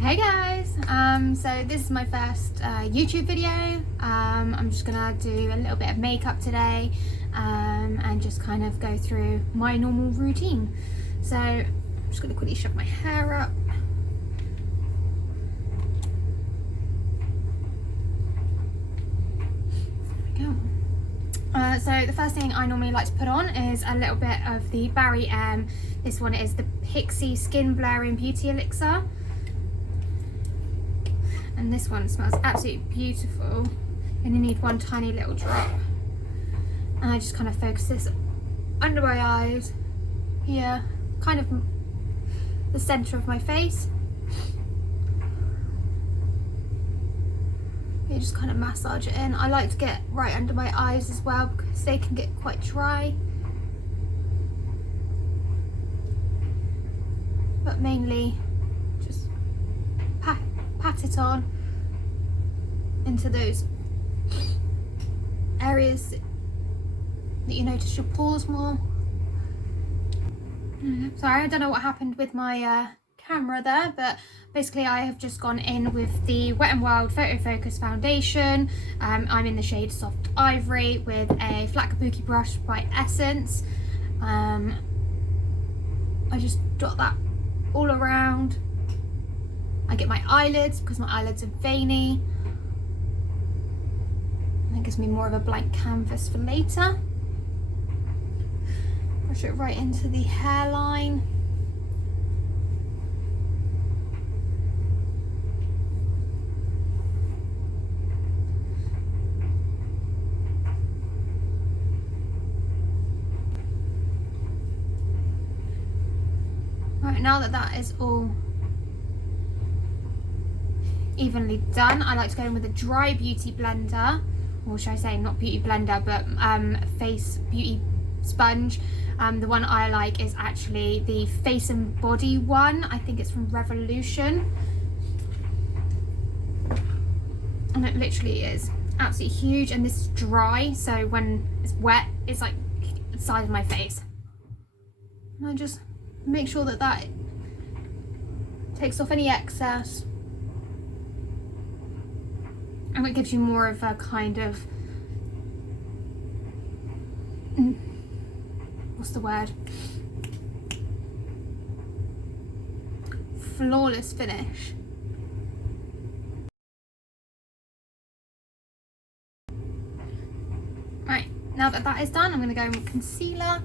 Hey guys, so this is my first YouTube video. I'm just gonna do a little bit of makeup today and just kind of go through my normal routine. So I'm just gonna quickly shove my hair up. There we go. So the first thing I normally like to put on is a little bit of the Barry M. This one is the Pixie Skin Blurring Beauty Elixir. And this one smells absolutely beautiful. Only need one tiny little drop. And I just kind of focus this under my eyes, here, kind of the centre of my face. You just kind of massage it in. I like to get right under my eyes as well because they can get quite dry. But mainly just pat it on into those areas that you notice your pores more. Sorry, I don't know what happened with my camera there, but basically I have just gone in with the Wet n Wild Photo Focus foundation. I'm in the shade Soft Ivory with a flat kabuki brush by Essence. I just dot that all around. I get my eyelids because my eyelids are veiny. And it gives me more of a blank canvas for later. Brush it right into the hairline. Right, now that that is all evenly done, I like to go in with a dry beauty blender, or should I say not beauty blender but face beauty sponge. The one I like is actually the Face and Body one. I think it's from Revolution, and it literally is absolutely huge, and this is dry, so when it's wet it's like the size of my face. And I just make sure that that takes off any excess. And it gives you more of a kind of, what's the word? Flawless finish. Right, now that that is done, I'm going to go in with concealer.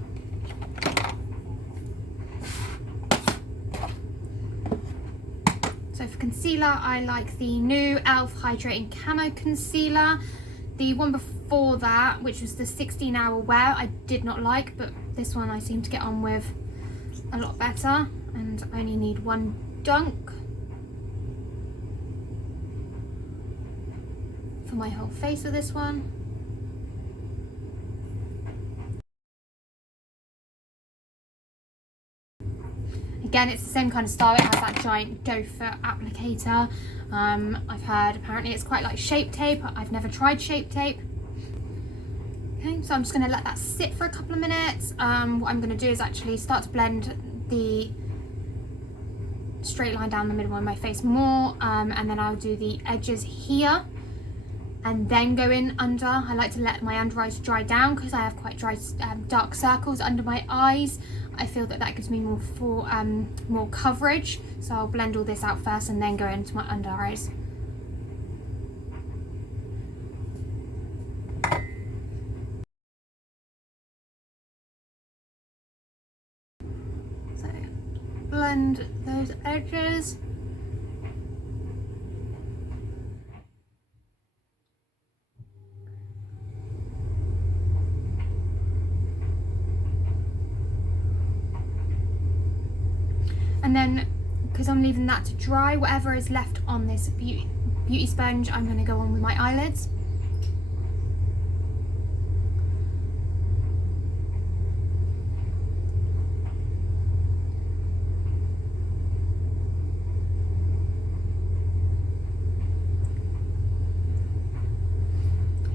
So for concealer, I like the new e.l.f. Hydrating Camo Concealer. The one before that, which was the 16-hour wear, I did not like, but this one I seem to get on with a lot better. And I only need one dunk for my whole face with this one. Again, it's the same kind of style. It has that giant doe foot applicator. I've heard apparently it's quite like Shape Tape. I've never tried Shape Tape. Okay, so I'm just going to let that sit for a couple of minutes. What I'm going to do is actually start to blend the straight line down the middle of my face more, and then I'll do the edges here and then go in under. I like to let my under eyes dry down because I have quite dry dark circles under my eyes. I feel that that gives me more coverage, so I'll blend all this out first and then go into my under eyes. So blend those edges. And then, because I'm leaving that to dry, whatever is left on this beauty sponge, I'm going to go on with my eyelids.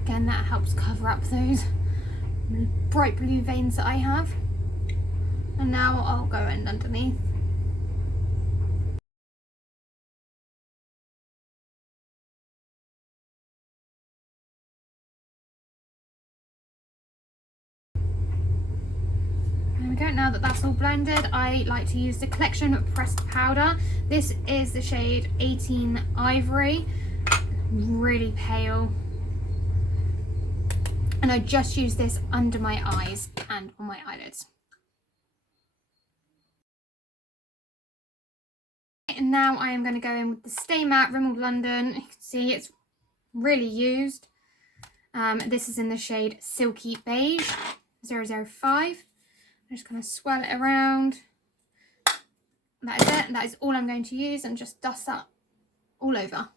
Again, that helps cover up those bright blue veins that I have. And now I'll go in underneath. favourite. Now that that's all blended, I like to use the Collection pressed powder. This is the shade 18 Ivory, really pale. And I just use this under my eyes and on my eyelids. And now I am going to go in with the Stay Matte Rimmel London. You can see it's really used. This is in the shade Silky Beige 005. I'm just going to swirl it around. That is it. That is all I'm going to use, and just dust that all over.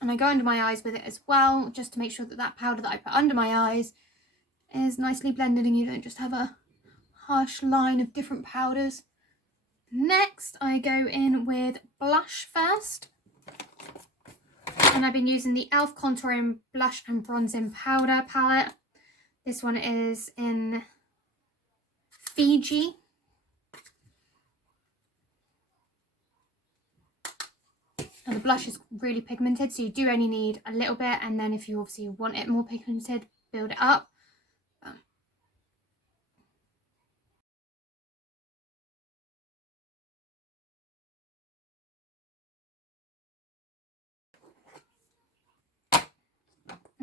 And I go under my eyes with it as well, just to make sure that that powder that I put under my eyes is nicely blended and you don't just have a harsh line of different powders. Next, I go in with blush first. And I've been using the e.l.f. Contouring Blush and Bronzing Powder palette. This one is in Fiji. And the blush is really pigmented, so you do only need a little bit, and then if you obviously want it more pigmented, build it up.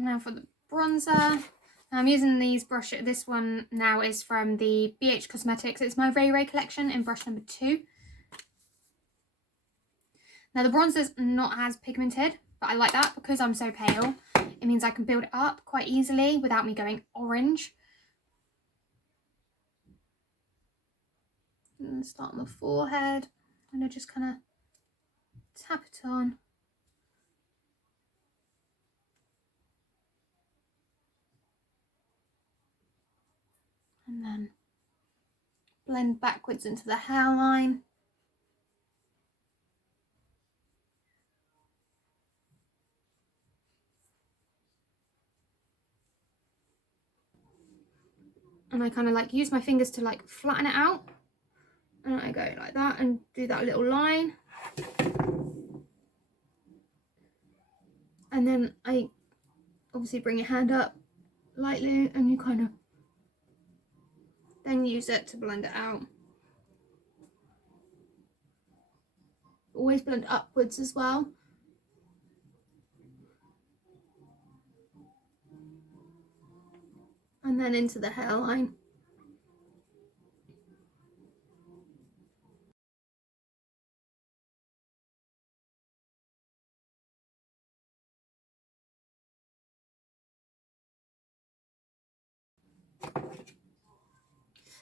Now for the bronzer, I'm using these brushes. This one now is from the BH Cosmetics. It's my Ray Ray collection in brush number 2. Now the bronzer's not as pigmented, but I like that because I'm so pale. It means I can build it up quite easily without me going orange. And start on the forehead, and I just kind of tap it on. And then blend backwards into the hairline. And I kind of like use my fingers to like flatten it out. And I go like that and do that little line. And then I obviously bring your hand up lightly and you kind of then use it to blend it out. Always blend upwards as well. And then into the hairline.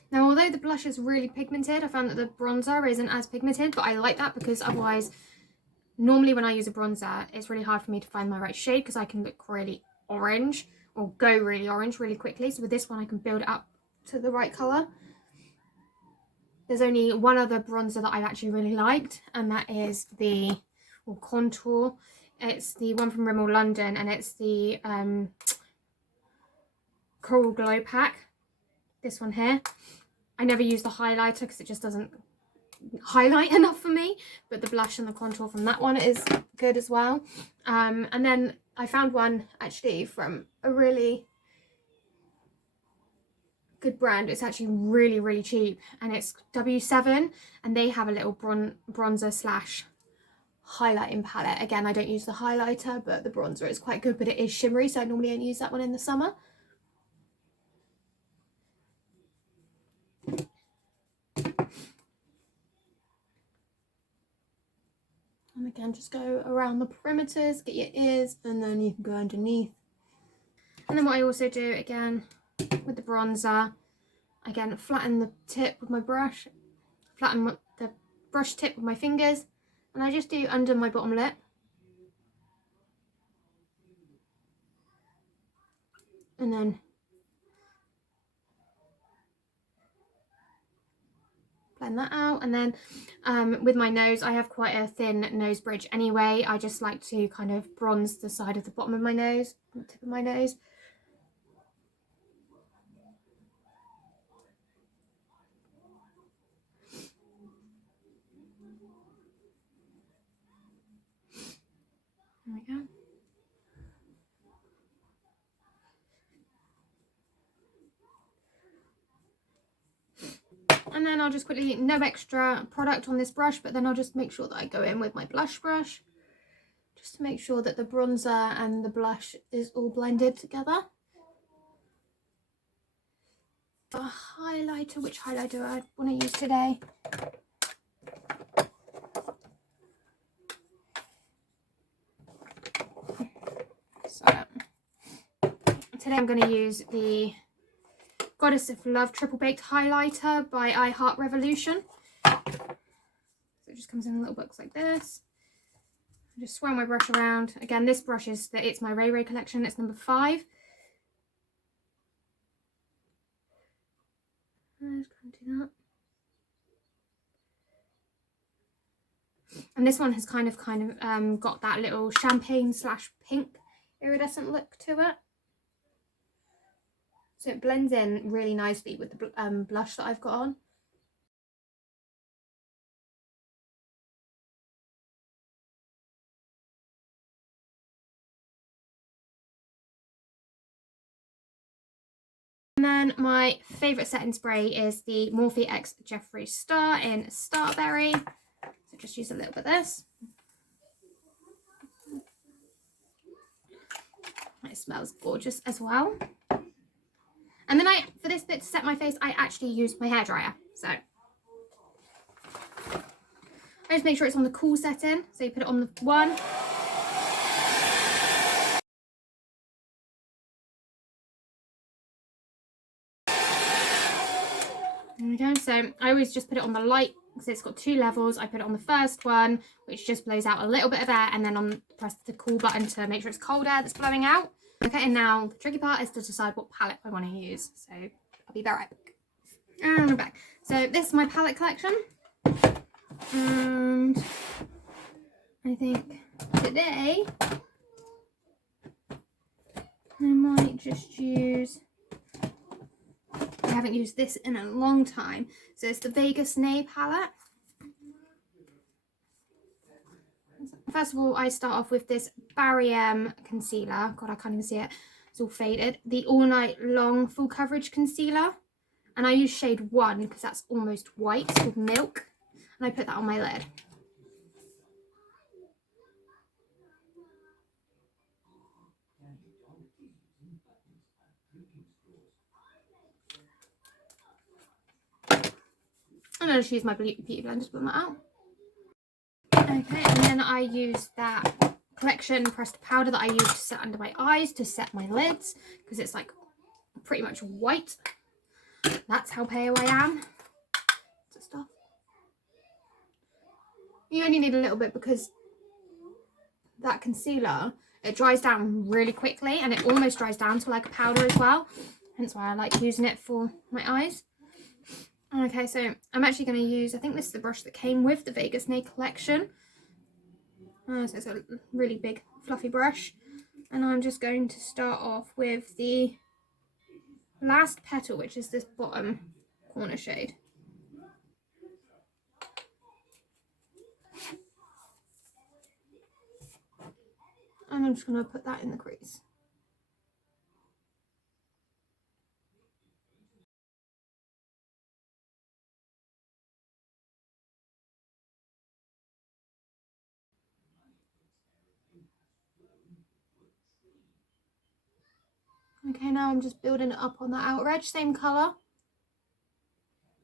Now, although the blush is really pigmented, I found that the bronzer isn't as pigmented, but I like that because otherwise, normally when I use a bronzer, it's really hard for me to find my right shade because I can look really orange or go really orange really quickly. So with this one, I can build it up to the right colour. There's only one other bronzer that I've actually really liked, and that is the contour. It's the one from Rimmel London, and it's the Coral Glow Pack. This one here. I never use the highlighter because it just doesn't highlight enough for me, but the blush and the contour from that one is good as well. And then I found one actually from a really good brand. It's actually really, really cheap, and it's W7, and they have a little bronzer slash highlighting palette. Again, I don't use the highlighter, but the bronzer is quite good, but it is shimmery, so I normally only use that one in the summer. And again, just go around the perimeters, get your ears, and then you can go underneath. And then what I also do, again, with the bronzer, again, flatten the tip with my brush, flatten the brush tip with my fingers, and I just do under my bottom lip. And then blend that out. And then with my nose, I have quite a thin nose bridge anyway. I just like to kind of bronze the side of the bottom of my nose, the tip of my nose. There we go. And then I'll just quickly, no extra product on this brush, but then I'll just make sure that I go in with my blush brush, just to make sure that the bronzer and the blush is all blended together. A highlighter, which highlighter I want to use today? So today I'm going to use the Goddess of Love Triple Baked Highlighter by I Heart Revolution. So it just comes in a little box like this. I just swirl my brush around. Again, this brush is it's my Ray Ray collection. It's number 5. I'm just going to do that. And this one has kind of got that little champagne / pink iridescent look to it. So it blends in really nicely with the blush that I've got on. And then my favourite setting spray is the Morphe X Jeffree Star in Starberry. So just use a little bit of this. It smells gorgeous as well. And then for this bit to set my face, I actually used my hairdryer. So I just make sure it's on the cool setting. So you put it on the 1. There we go. So I always just put it on the light because it's got 2 levels. I put it on the first one, which just blows out a little bit of air, and then press the cool button to make sure it's cold air that's blowing out. Okay, and now the tricky part is to decide what palette I want to use. So I'll be right back. And we're back. So this is my palette collection. And I think today I might just use, I haven't used this in a long time, so it's the Vegas Nay palette. First of all, I start off with this Barry M concealer. God, I can't even see it. It's all faded. The All Night Long Full Coverage Concealer. And I use shade 1 because that's almost white. It's called Milk. And I put that on my lid. And I just use my beauty blender to blend that out. Okay, and then I use that collection pressed powder that I use to set under my eyes to set my lids because it's like pretty much white. That's how pale I am. Stuff. You only need a little bit because that concealer, it dries down really quickly and it almost dries down to like a powder as well. Hence why I like using it for my eyes. Okay, so I'm actually going to use, I think this is the brush that came with the Vegas Nay collection. So it's a really big fluffy brush. And I'm just going to start off with the Last Petal, which is this bottom corner shade. And I'm just going to put that in the crease. Okay, now I'm just building it up on the outer edge, same colour.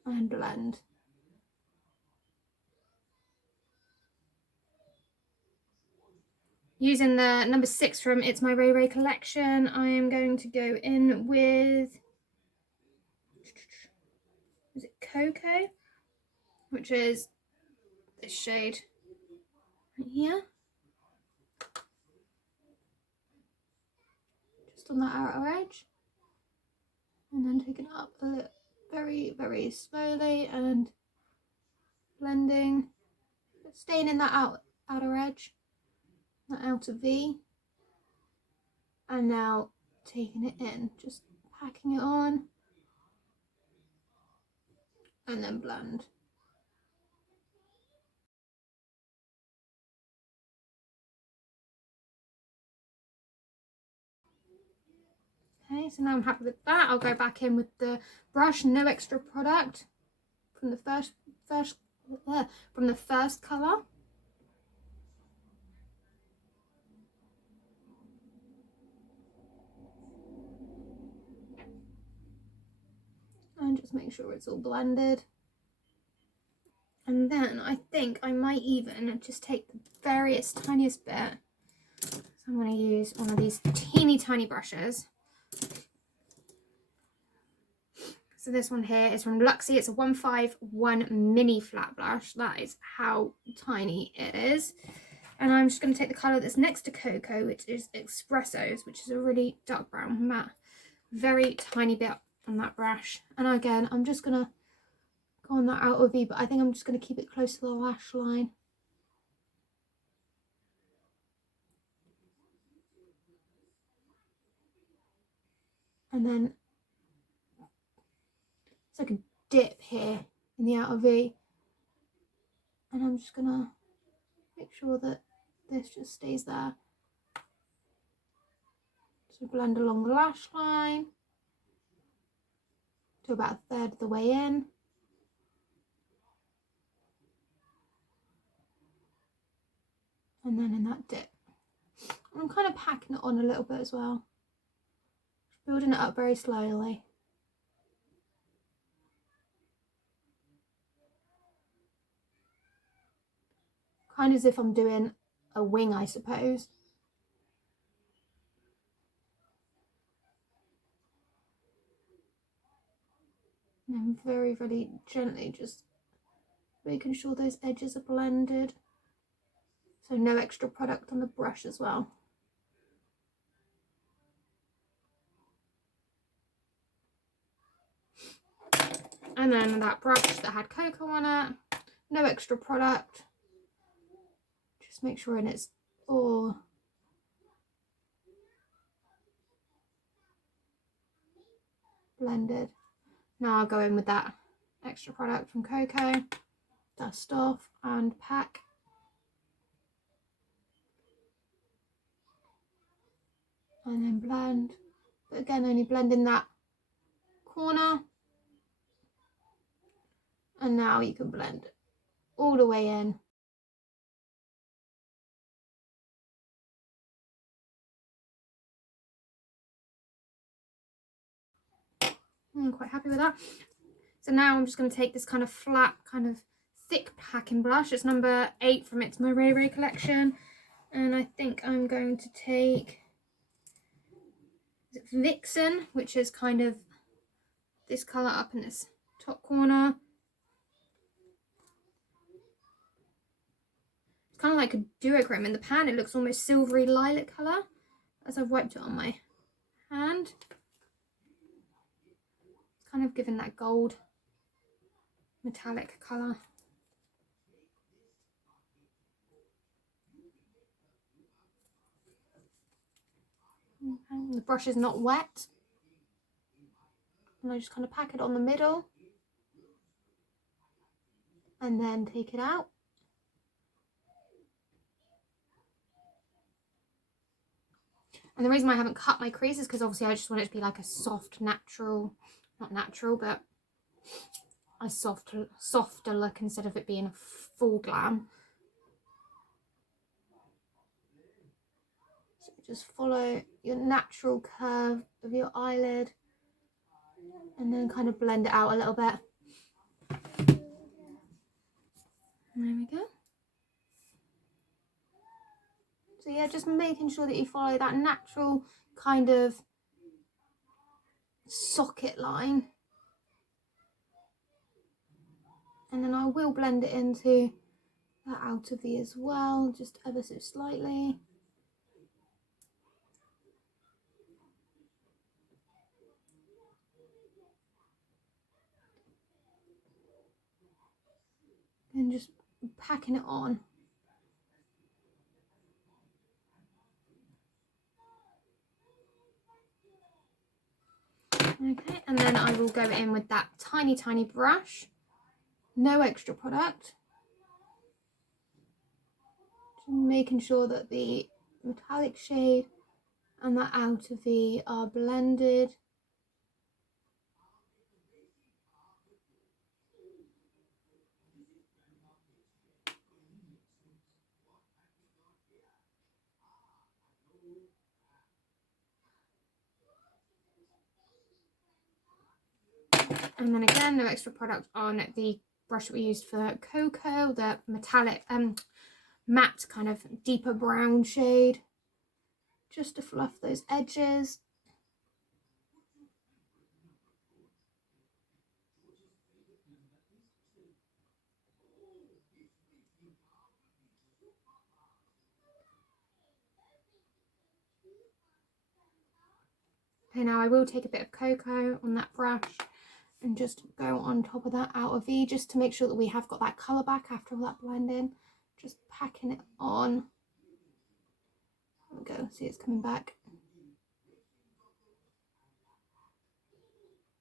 And blend. Using the number 6 from It's My Ray Ray collection, I am going to go in with, is it Cocoa? Which is this shade right here. Just on the outer edge. And then taking it up a little, very, very slowly and blending. Staying in that outer edge, that outer V. And now taking it in, just packing it on. And then blend. Okay, so now I'm happy with that. I'll go back in with the brush, no extra product. from the first colour. And just make sure it's all blended. And then I think I might even just take the tiniest bit. So I'm going to use one of these teeny tiny brushes. So this one here is from Luxie. It's a 151 mini flat brush. That is how tiny it is. And I'm just going to take the colour that's next to Cocoa, which is Espressos, which is a really dark brown matte. Very tiny bit on that brush. And again, I'm just going to go on that outer V, but I think I'm just going to keep it close to the lash line. And then it's like a dip here in the outer V. And I'm just going to make sure that this just stays there. So blend along the lash line to about a third of the way in. And then in that dip. I'm kind of packing it on a little bit as well. Just building it up very slowly. Kind of as if I'm doing a wing, I suppose. And then very, very gently just making sure those edges are blended. So no extra product on the brush as well. And then that brush that had Cocoa on it, no extra product. Just make sure it's all blended. Now I'll go in with that extra product from Cocoa, dust off and pack. And then blend. But again, only blend in that corner. And now you can blend it all the way in. I'm quite happy with that. So now I'm just going to take this kind of flat, kind of thick packing brush. It's number 8 from its Ray Ray collection. And I think I'm going to take Vixen, which is kind of this colour up in this top corner. It's kind of like a duochrome. In the pan it looks almost silvery lilac colour as I've wiped it on my hand. It's kind of giving that gold metallic colour. The brush is not wet. And I just kind of pack it on the middle. And then take it out. And the reason why I haven't cut my crease is because obviously I just want it to be like a soft, natural, not natural, but a softer look instead of it being a full glam. So just follow your natural curve of your eyelid and then kind of blend it out a little bit. There we go. So yeah, just making sure that you follow that natural kind of socket line. And then I will blend it into that outer V as well, just ever so slightly. And just packing it on. Okay, and then I will go in with that tiny, tiny brush. No extra product. Just making sure that the metallic shade and that outer V are blended. And then again, no extra product on the brush that we used for Cocoa, the metallic, matte kind of deeper brown shade, just to fluff those edges. Okay, now I will take a bit of Cocoa on that brush and just go on top of that outer V, just to make sure that we have got that colour back after all that blending. Just packing it on. There we go, see it's coming back.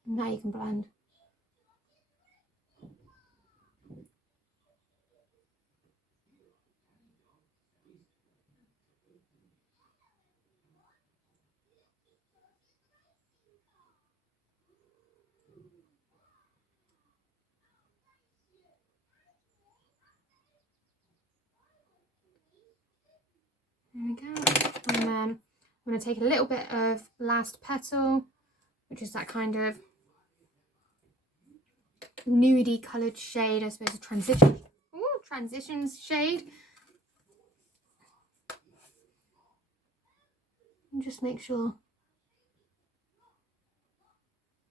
Now you can blend. There we go. And then I'm going to take a little bit of Last Petal, which is that kind of nudie coloured shade, I suppose, a transitions shade. And just make sure,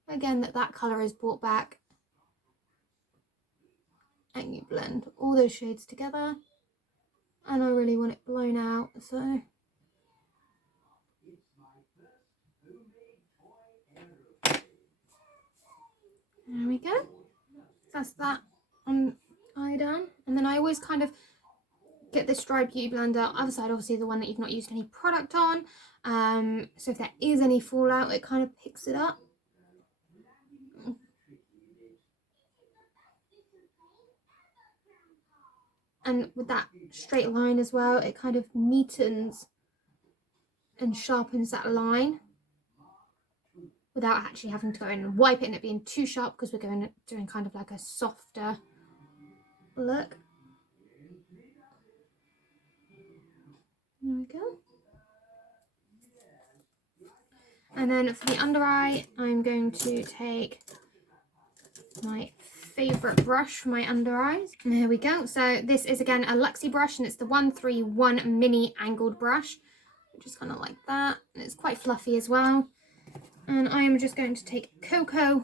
again, that colour is brought back. And you blend all those shades together. And I really want it blown out, so there we go. That's that eye done. And then I always kind of get this dry beauty blender, other side obviously the one that you've not used any product on, so if there is any fallout it kind of picks it up. And with that straight line as well, it kind of neatens and sharpens that line without actually having to go in and wipe it and it being too sharp, because we're doing kind of like a softer look. There we go. And then for the under eye, I'm going to take my favourite brush for my under eyes. And there we go. So this is again a Luxie brush, and it's the 131 mini angled brush, which is kind of like that. And it's quite fluffy as well. And I am just going to take Cocoa,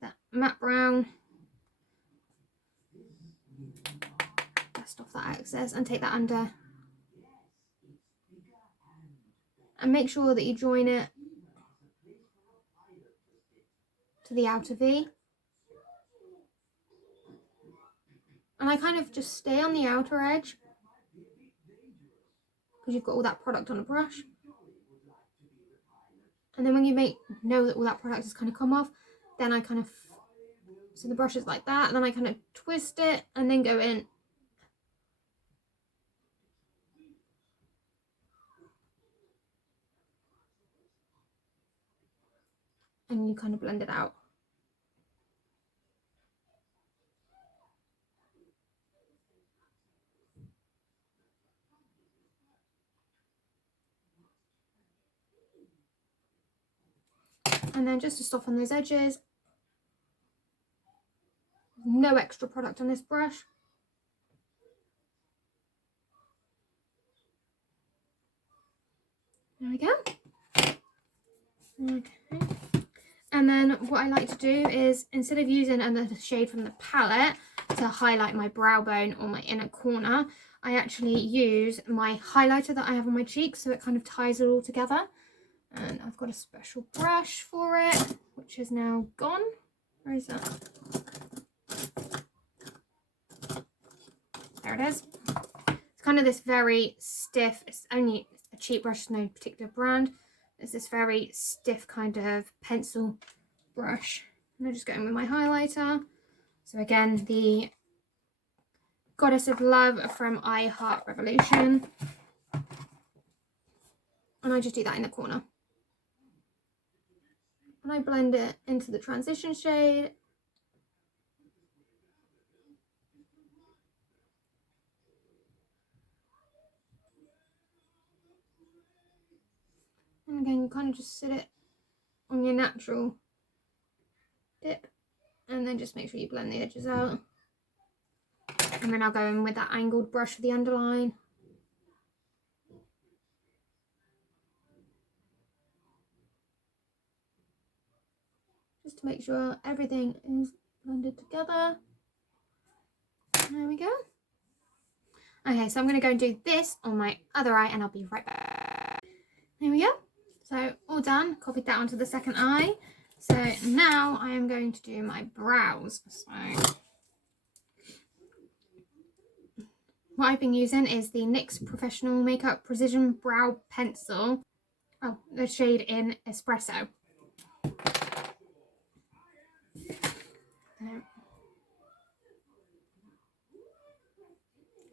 that matte brown, dust off that excess, and take that under. And make sure that you join it to the outer V. And I kind of just stay on the outer edge, because you've got all that product on the brush. And then when you know that all that product has kind of come off, then I kind of, so the brush is like that, and then I kind of twist it and then go in. And you kind of blend it out. And then just to soften those edges, no extra product on this brush. There we go. Okay. And then what I like to do is, instead of using another shade from the palette to highlight my brow bone or my inner corner, I actually use my highlighter that I have on my cheeks, so it kind of ties it all together. And I've got a special brush for it, which is now gone. Where is that? There it is. It's kind of this very stiff, it's only a cheap brush, no particular brand. It's this very stiff kind of pencil brush. And I'm just going with my highlighter. So again, the Goddess of Love from I Heart Revolution. And I just do that in the corner. And I blend it into the transition shade. And again, you kind of just sit it on your natural dip, and then just make sure you blend the edges out. And then I'll go in with that angled brush for the underline. Just to make sure everything is blended together. There we go. Okay, so I'm going to go and do this on my other eye and I'll be right back. There we go. So all done. Copied that onto the second eye. So now I am going to do my brows. So what I've been using is the NYX Professional Makeup Precision Brow Pencil. Oh, the shade in Espresso.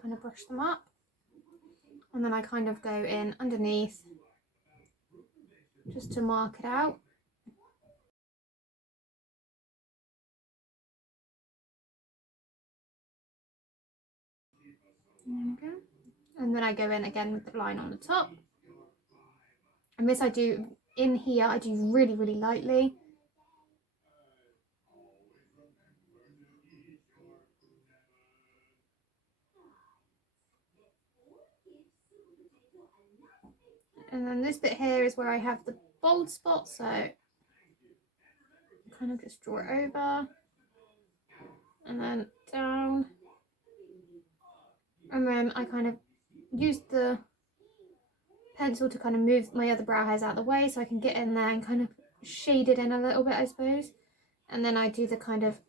Kind of brush them up. And then I kind of go in underneath just to mark it out. There we go. And then I go in again with the line on the top. And this I do in here, I do really, really lightly. And then this bit here is where I have the bold spot, so kind of just draw it over and then down. And then I kind of use the pencil to kind of move my other brow hairs out of the way so I can get in there and kind of shade it in a little bit, I suppose. And then I do the kind of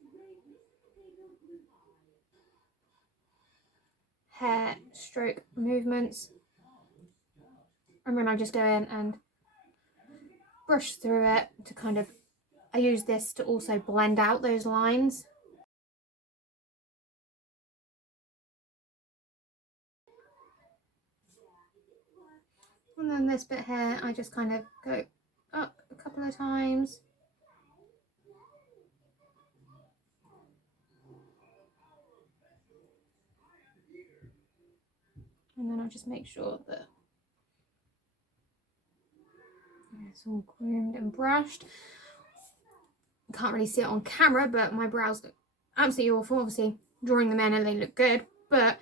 hair stroke movements. And then I just go in and brush through it to kind of, I use this to also blend out those lines. And then this bit here, I just kind of go up a couple of times. And then I'll just make sure that it's all groomed and brushed. You can't really see it on camera, but my brows look absolutely awful. Obviously, drawing them in and they look good, but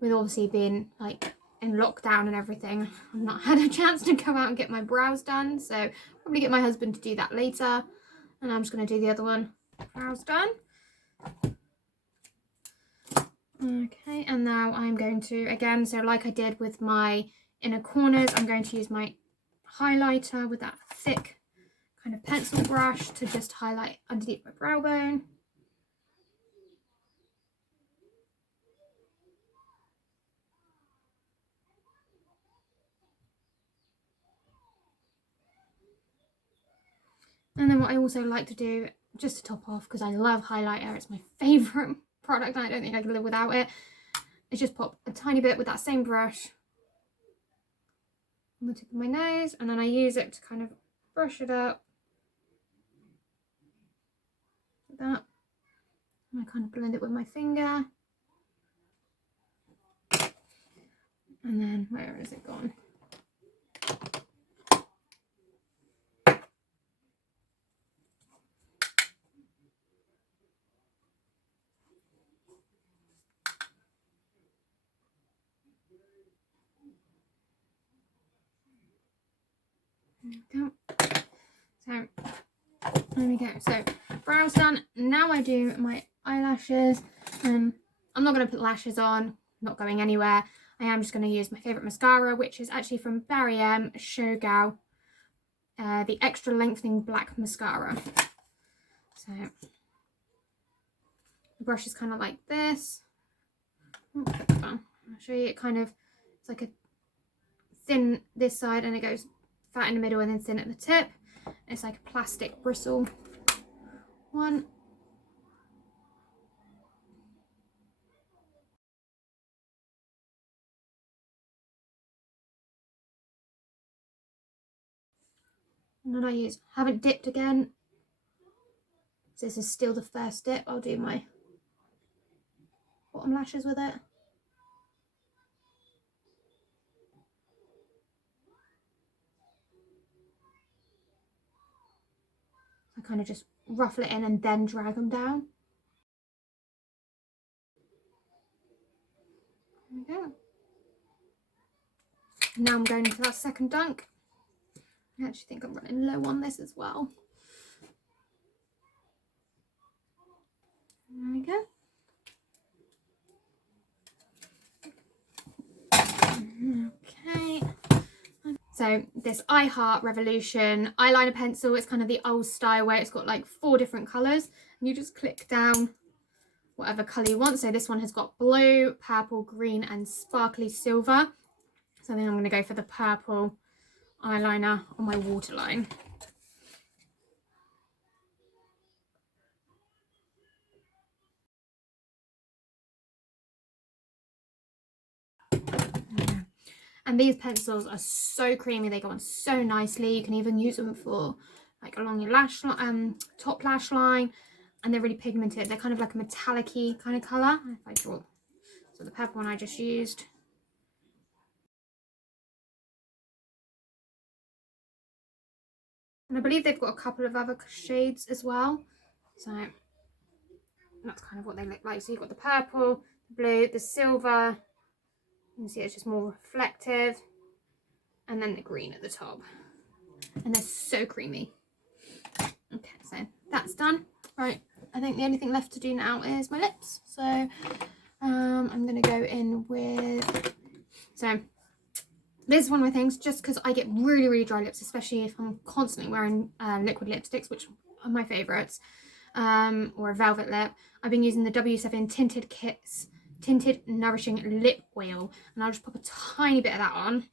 with obviously being like in lockdown and everything, I've not had a chance to go out and get my brows done. So probably get my husband to do that later. And I'm just going to do the other one. Brows done. Okay, and now I'm going to, again, so like I did with my inner corners, I'm going to use my highlighter with that thick kind of pencil brush to just highlight underneath my brow bone. And then what I also like to do, just to top off, because I love highlighter, it's my favourite product and I don't think I can live without it, is just pop a tiny bit with that same brush on the tip of my nose, and then I use it to kind of brush it up like that. And I kind of blend it with my finger. And then, where is it gone? So there we go. So brows done. Now I do my eyelashes. I'm not going to put lashes on, not going anywhere. I am just going to use my favourite mascara, which is actually from Barry M Showgirl, the extra lengthening black mascara. So the brush is kind of like this. I'll show you. It kind of, it's like a thin this side and it goes fat in the middle and then thin at the tip. It's like a plastic bristle one. And then I haven't dipped again. So this is still the first dip. I'll do my bottom lashes with it. I kind of just ruffle it in and then drag them down. There we go. Now I'm going into our second dunk. I actually think I'm running low on this as well. There we go. Okay. So this I Heart Revolution eyeliner pencil, it's kind of the old style where it's got like 4 different colours. And you just click down whatever colour you want. So this one has got blue, purple, green and sparkly silver. So I think I'm going to go for the purple eyeliner on my waterline. And these pencils are so creamy, they go on so nicely. You can even use them for like along your lash top lash line, and they're really pigmented. They're kind of like a metallic-y kind of colour. If I draw, so the purple one I just used. And I believe they've got a couple of other shades as well. So that's kind of what they look like. So you've got the purple, the blue, the silver. You can see it's just more reflective. And then the green at the top. And they're so creamy. Okay, so that's done. Right, I think the only thing left to do now is my lips. So I'm going to go in with... So this is one of my things, just because I get really, really dry lips, especially if I'm constantly wearing liquid lipsticks, which are my favourites, or a velvet lip. I've been using the W7 Tinted Kits Tinted Nourishing Lip Oil, and I'll just pop a tiny bit of that on.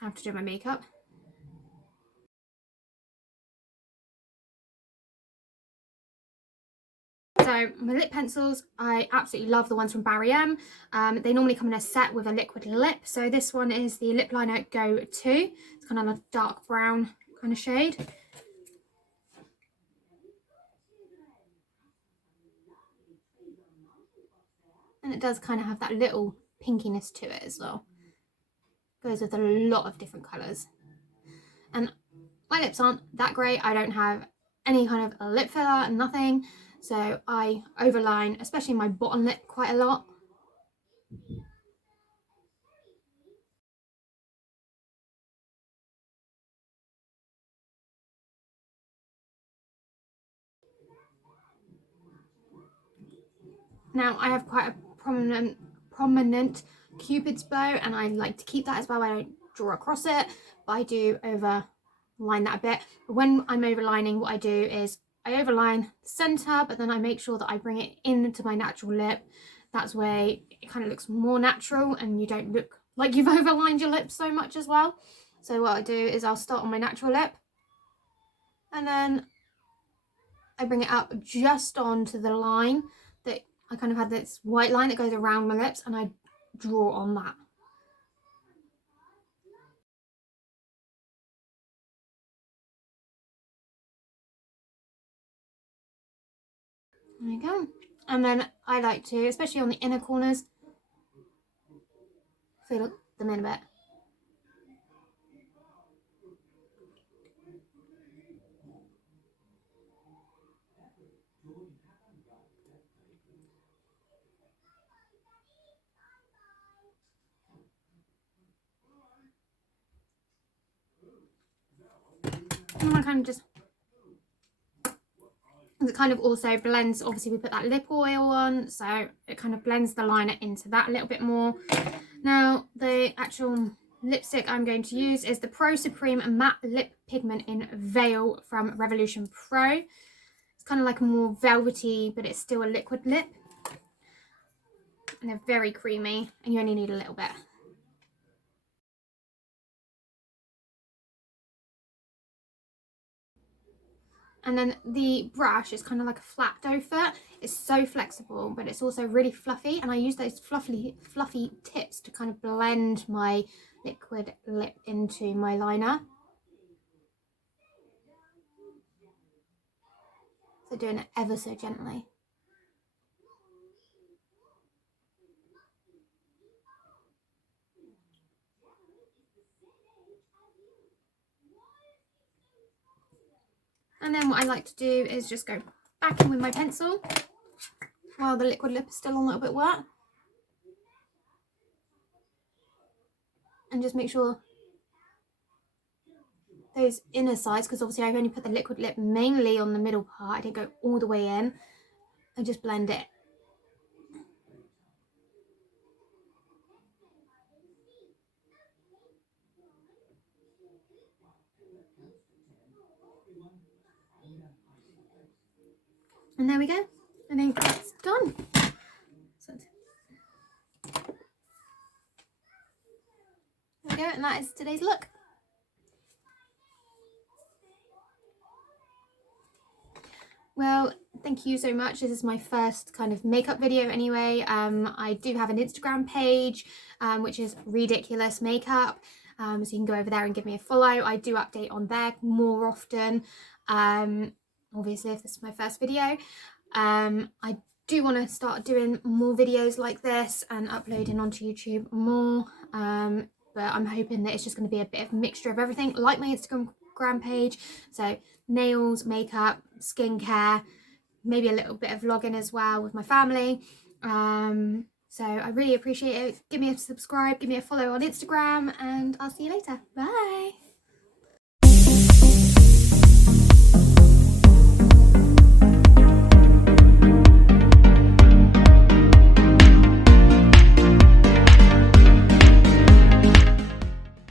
I have to do my makeup. So my lip pencils, I absolutely love the ones from Barry M. They normally come in a set with a liquid lip. So this one is the lip liner Go 2. It's kind of a dark brown kind of shade. And it does kind of have that little pinkiness to it as well. Goes with a lot of different colours. And my lips aren't that great. I don't have any kind of lip filler, nothing. So I overline, especially my bottom lip, quite a lot. Now I have quite a prominent Cupid's bow, and I like to keep that as well. I don't draw across it, but I do overline that a bit. But when I'm overlining, what I do is I overline the centre, but then I make sure that I bring it into my natural lip. That's where it kind of looks more natural and you don't look like you've overlined your lips so much as well. So what I do is I'll start on my natural lip, and then I bring it up just onto the line that I kind of had this white line that goes around my lips, and I draw on that. There you go. And then I like to, especially on the inner corners, fill them in a bit. And I kind of just, it kind of also blends, obviously we put that lip oil on, so it kind of blends the liner into that a little bit more. Now the actual lipstick I'm going to use is the Pro Supreme Matte Lip Pigment in Veil from Revolution Pro. It's kind of like a more velvety, but it's still a liquid lip. And they're very creamy, and you only need a little bit. And then the brush is kind of like a flat dough foot. It's so flexible, but it's also really fluffy. And I use those fluffy tips to kind of blend my liquid lip into my liner. So doing it ever so gently. And then what I like to do is just go back in with my pencil while the liquid lip is still a little bit wet. And just make sure those inner sides, because obviously I've only put the liquid lip mainly on the middle part, I didn't go all the way in, and just blend it. And there we go. I think that's done. So, there we go, and that is today's look. Well, thank you so much. This is my first kind of makeup video anyway. I do have an Instagram page, which is Ridiculous Makeup. So you can go over there and give me a follow. I do update on there more often. Obviously, if this is my first video. I do want to start doing more videos like this and uploading onto YouTube more. But I'm hoping that it's just going to be a bit of a mixture of everything, like my Instagram page. So nails, makeup, skincare, maybe a little bit of vlogging as well with my family. So I really appreciate it. Give me a subscribe, give me a follow on Instagram, and I'll see you later. Bye.